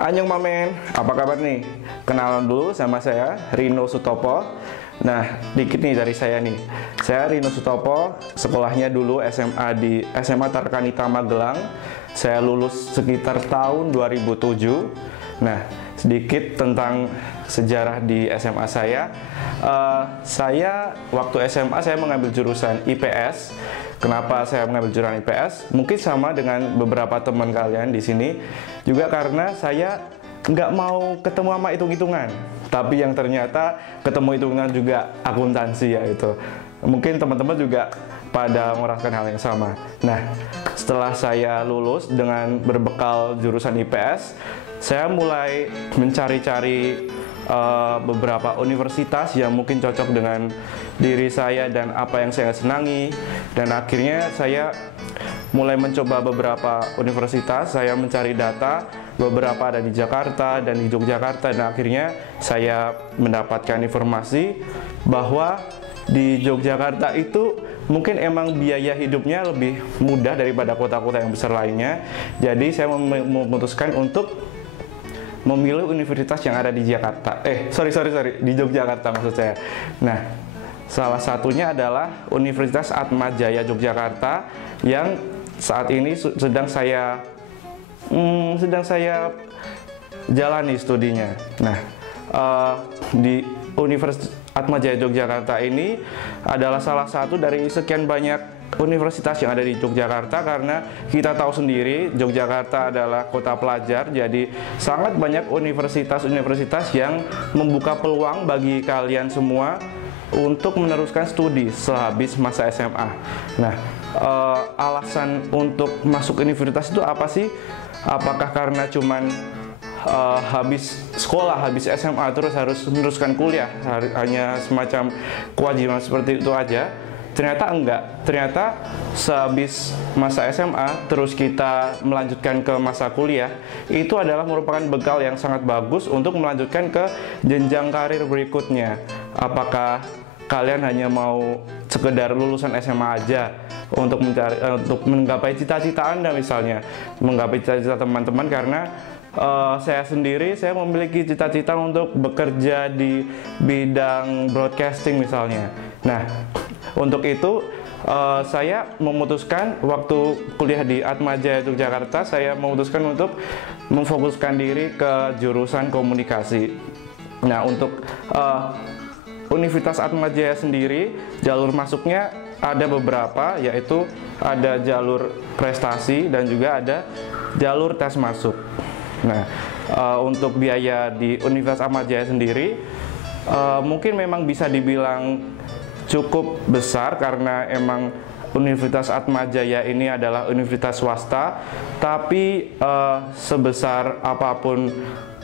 Annyeong Mamen, apa kabar nih? Kenalan dulu sama saya, Rino Sutopo. Nah, dikit nih dari saya nih. Saya Rino Sutopo, sekolahnya dulu SMA di SMA Tarkanita Magelang. Saya lulus sekitar tahun 2007. Nah, sedikit tentang sejarah di SMA saya. Saya waktu SMA saya mengambil jurusan IPS. Kenapa saya mengambil jurusan IPS? Mungkin sama dengan beberapa teman kalian di sini. Juga karena saya nggak mau ketemu sama hitung-hitungan. Tapi yang ternyata ketemu hitungan juga akuntansi ya itu. Mungkin teman-teman juga pada merasakan hal yang sama. Nah, setelah saya lulus dengan berbekal jurusan IPS, saya mulai mencari-cari beberapa universitas yang mungkin cocok dengan diri saya dan apa yang saya senangi. Dan akhirnya saya mulai mencoba beberapa universitas. Saya mencari data, beberapa ada di Jakarta dan di Yogyakarta, dan akhirnya saya mendapatkan informasi bahwa di Yogyakarta itu mungkin emang biaya hidupnya lebih mudah daripada kota-kota yang besar lainnya. Jadi saya memutuskan untuk memilih universitas yang ada di Jakarta. Di Yogyakarta maksud saya. Nah, salah satunya adalah Universitas Atmajaya Yogyakarta yang saat ini sedang saya jalani studinya. Nah, di Universitas Atmajaya Yogyakarta ini adalah salah satu dari sekian banyak universitas yang ada di Yogyakarta, karena kita tahu sendiri Yogyakarta adalah kota pelajar, jadi sangat banyak universitas-universitas yang membuka peluang bagi kalian semua untuk meneruskan studi sehabis masa SMA. Nah, alasan untuk masuk universitas itu apa sih? Apakah karena cuman habis sekolah, habis SMA terus harus meneruskan kuliah, hanya semacam kewajiban seperti itu aja? Ternyata enggak. Ternyata sehabis masa SMA terus kita melanjutkan ke masa kuliah, itu adalah merupakan bekal yang sangat bagus untuk melanjutkan ke jenjang karir berikutnya. Apakah kalian hanya mau sekedar lulusan SMA aja untuk menggapai cita-cita Anda, misalnya menggapai cita-cita teman-teman? Karena saya sendiri, saya memiliki cita-cita untuk bekerja di bidang broadcasting misalnya. Nah, untuk itu saya memutuskan waktu kuliah di Atmajaya Yogyakarta, saya memutuskan untuk memfokuskan diri ke jurusan komunikasi. Nah, untuk Universitas Atmajaya sendiri, jalur masuknya ada beberapa, yaitu ada jalur prestasi dan juga ada jalur tes masuk. Nah, untuk biaya di Universitas Atmajaya sendiri mungkin memang bisa dibilang cukup besar, karena emang Universitas Atmajaya ini adalah universitas swasta. Tapi sebesar apapun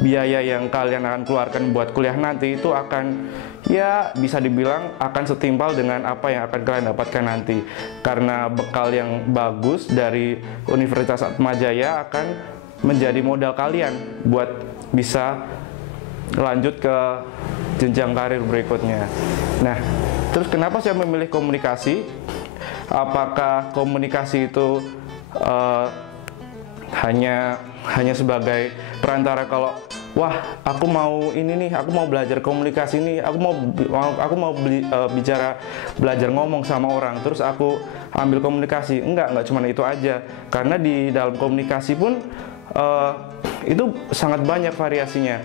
biaya yang kalian akan keluarkan buat kuliah nanti, itu akan, ya bisa dibilang akan setimpal dengan apa yang akan kalian dapatkan nanti. Karena bekal yang bagus dari Universitas Atmajaya akan menjadi modal kalian buat bisa lanjut ke jenjang karir berikutnya. Nah, terus kenapa saya memilih komunikasi? Apakah komunikasi itu hanya sebagai perantara, kalau wah aku mau ini nih, aku mau belajar komunikasi nih, aku mau belajar ngomong sama orang, terus aku ambil komunikasi? Enggak cuma itu aja, karena di dalam komunikasi pun itu sangat banyak variasinya.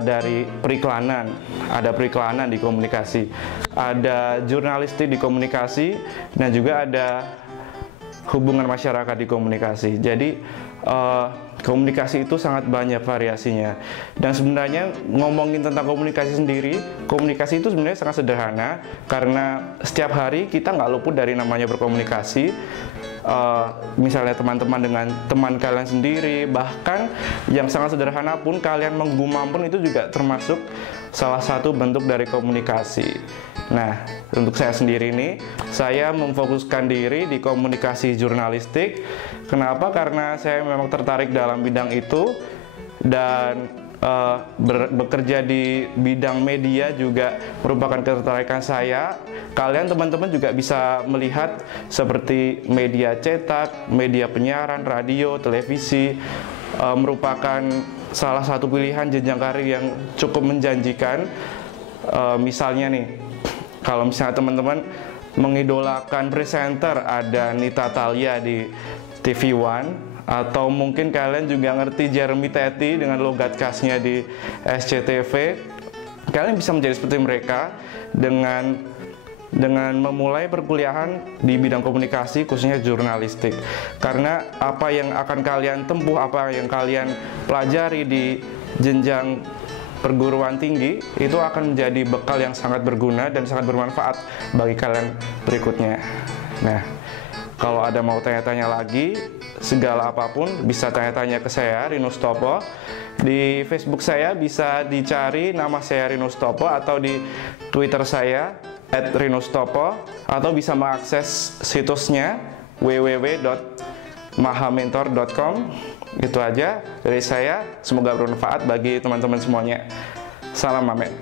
Dari periklanan, ada periklanan di komunikasi, ada jurnalistik di komunikasi, dan juga ada hubungan masyarakat di komunikasi. Jadi komunikasi itu sangat banyak variasinya. Dan sebenarnya ngomongin tentang komunikasi sendiri, komunikasi itu sebenarnya sangat sederhana, karena setiap hari kita nggak luput dari namanya berkomunikasi. Misalnya teman-teman dengan teman kalian sendiri, bahkan yang sangat sederhana pun, kalian menggumam pun, itu juga termasuk salah satu bentuk dari komunikasi. Nah, untuk saya sendiri ini, saya memfokuskan diri di komunikasi jurnalistik. Kenapa? Karena saya memang tertarik dalam bidang itu, dan bekerja di bidang media juga merupakan ketertarikan saya. Kalian teman-teman juga bisa melihat seperti media cetak, media penyiaran, radio, televisi, merupakan salah satu pilihan jenjang karir yang cukup menjanjikan. Misalnya nih, kalau misalnya teman-teman mengidolakan presenter, ada Nita Thalia di TV One, atau mungkin kalian juga ngerti Jeremy Teti dengan logat khasnya di SCTV. Kalian bisa menjadi seperti mereka dengan memulai perkuliahan di bidang komunikasi, khususnya jurnalistik. Karena apa yang akan kalian tempuh, apa yang kalian pelajari di jenjang perguruan tinggi, itu akan menjadi bekal yang sangat berguna dan sangat bermanfaat bagi kalian berikutnya. Nah, kalau ada mau tanya-tanya lagi, segala apapun bisa tanya-tanya ke saya, Rinus Topo. Di Facebook saya bisa dicari nama saya Rinus Topo, atau di Twitter saya @rinustopo, atau bisa mengakses situsnya www.mahamentor.com. Itu aja dari saya, semoga bermanfaat bagi teman-teman semuanya. Salam Mamet.